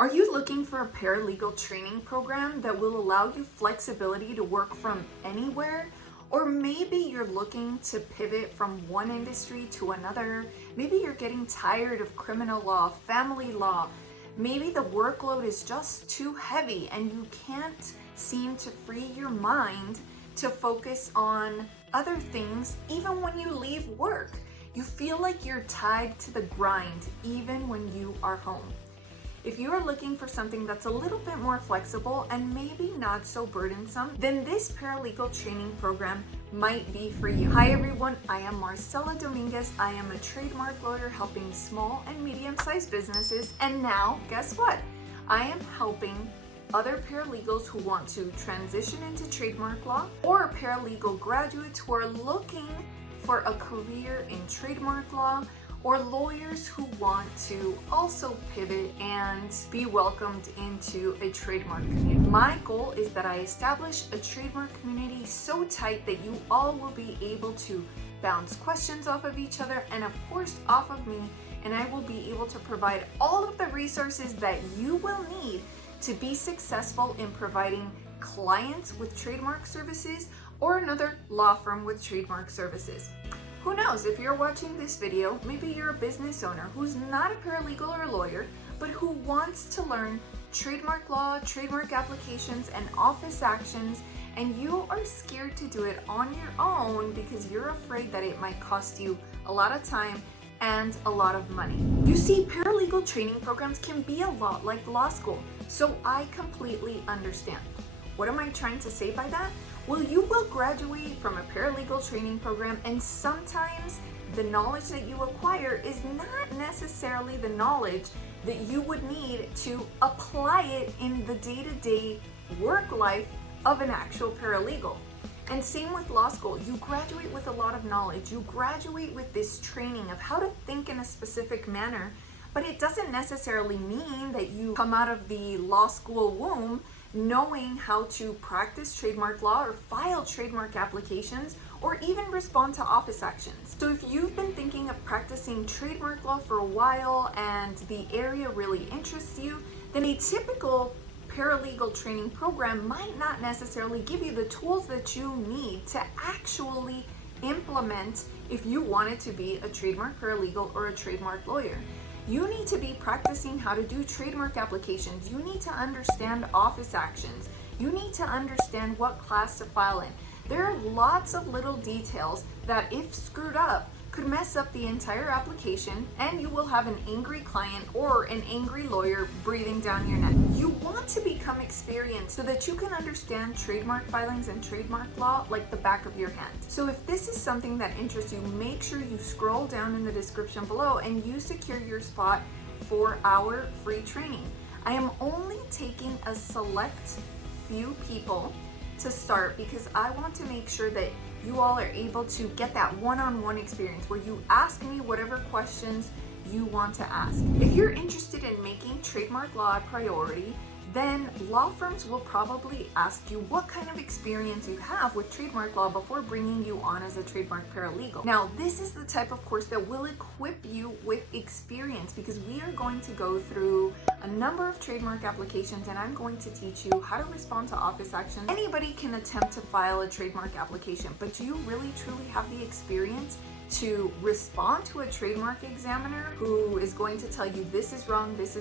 Are you looking for a paralegal training program that will allow you flexibility to work from anywhere? Or maybe you're looking to pivot from one industry to another. Maybe you're getting tired of criminal law, family law. Maybe the workload is just too heavy and you can't seem to free your mind to focus on other things even when you leave work. You feel like you're tied to the grind even when you are home. If you are looking for something that's a little bit more flexible and maybe not so burdensome, then this paralegal training program might be for you. Hi everyone, I am Marcella Dominguez. I am a trademark lawyer helping small and medium-sized businesses. And now, guess what? I am helping other paralegals who want to transition into trademark law or paralegal graduates who are looking for a career in trademark law, or lawyers who want to also pivot and be welcomed into a trademark community. My goal is that I establish a trademark community so tight that you all will be able to bounce questions off of each other and of course off of me, and I will be able to provide all of the resources that you will need to be successful in providing clients with trademark services or another law firm with trademark services. Who knows, if you're watching this video, maybe you're a business owner who's not a paralegal or a lawyer, but who wants to learn trademark law, trademark applications, and office actions, and you are scared to do it on your own because you're afraid that it might cost you a lot of time and a lot of money. You see, paralegal training programs can be a lot like law school, so I completely understand. What am I trying to say by that? Well, you will graduate from a paralegal training program, and sometimes the knowledge that you acquire is not necessarily the knowledge that you would need to apply it in the day-to-day work life of an actual paralegal. And same with law school. You graduate with a lot of knowledge. You graduate with this training of how to think in a specific manner, but it doesn't necessarily mean that you come out of the law school womb knowing how to practice trademark law or file trademark applications or even respond to office actions. So if you've been thinking of practicing trademark law for a while and the area really interests you, then a typical paralegal training program might not necessarily give you the tools that you need to actually implement if you wanted to be a trademark paralegal or a trademark lawyer. You need to be practicing how to do trademark applications. You need to understand office actions. You need to understand what class to file in. There are lots of little details that, if screwed up, could mess up the entire application, and you will have an angry client or an angry lawyer breathing down your neck. You want to become experienced so that you can understand trademark filings and trademark law like the back of your hand. So if this is something that interests you, make sure you scroll down in the description below and you secure your spot for our free training. I am only taking a select few people to start because I want to make sure that you all are able to get that one-on-one experience where you ask me whatever questions you want to ask. If you're interested in making trademark law a priority, then law firms will probably ask you what kind of experience you have with trademark law before bringing you on as a trademark paralegal. Now, this is the type of course that will equip you with experience because we are going to go through a number of trademark applications, and I'm going to teach you how to respond to office actions. Anybody can attempt to file a trademark application, but do you really truly have the experience to respond to a trademark examiner who is going to tell you this is wrong, and this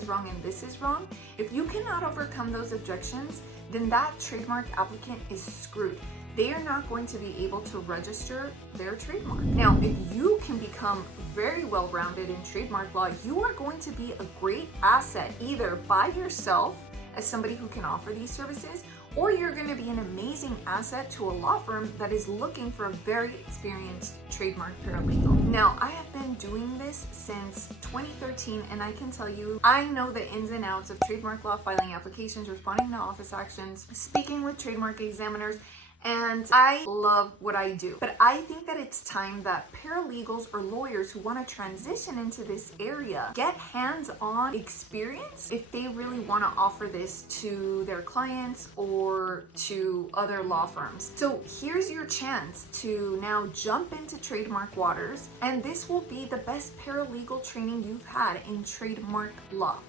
is wrong? If you cannot overcome those objections, then that trademark applicant is screwed. They are not going to be able to register their trademark. Now, if you can become very well-rounded in trademark law, you are going to be a great asset either by yourself as somebody who can offer these services, or you're going to be an amazing asset to a law firm that is looking for a very experienced trademark paralegal. Now, I have been doing this since 2013, and I can tell you, I know the ins and outs of trademark law filing applications, responding to office actions, speaking with trademark examiners, and I love what I do. But I think that it's time that paralegals or lawyers who want to transition into this area get hands-on experience if they really want to offer this to their clients or to other law firms. So here's your chance to now jump into trademark waters, and this will be the best paralegal training you've had in trademark law.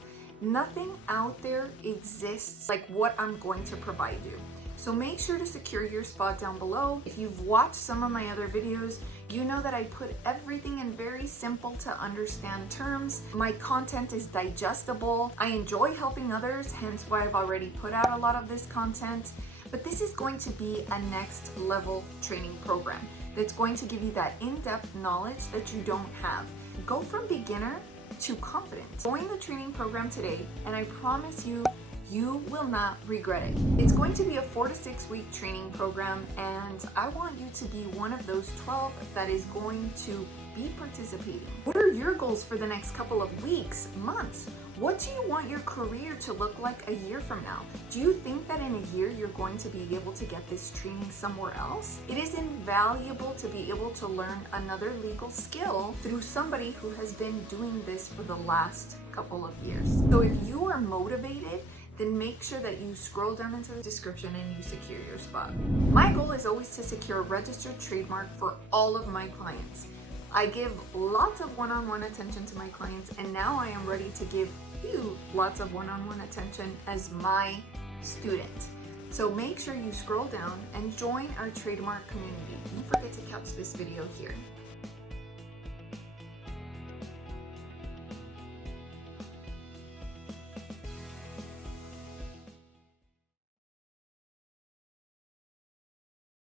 Nothing out there exists like what I'm going to provide you. So make sure to secure your spot down below. If you've watched some of my other videos, you know that I put everything in very simple to understand terms. My content is digestible. I enjoy helping others, hence why I've already put out a lot of this content. But this is going to be a next level training program that's going to give you that in-depth knowledge that you don't have. Go from beginner to confident. Join the training program today, and I promise you, you will not regret it. It's going to be a 4 to 6 week training program, and I want you to be one of those 12 that is going to be participating. What are your goals for the next couple of weeks, months? What do you want your career to look like a year from now? Do you think that in a year you're going to be able to get this training somewhere else? It is invaluable to be able to learn another legal skill through somebody who has been doing this for the last couple of years. So if you are motivated, then make sure that you scroll down into the description and you secure your spot. My goal is always to secure a registered trademark for all of my clients. I give lots of one-on-one attention to my clients, and now I am ready to give you lots of one-on-one attention as my student. So make sure you scroll down and join our trademark community. Don't forget to catch this video here.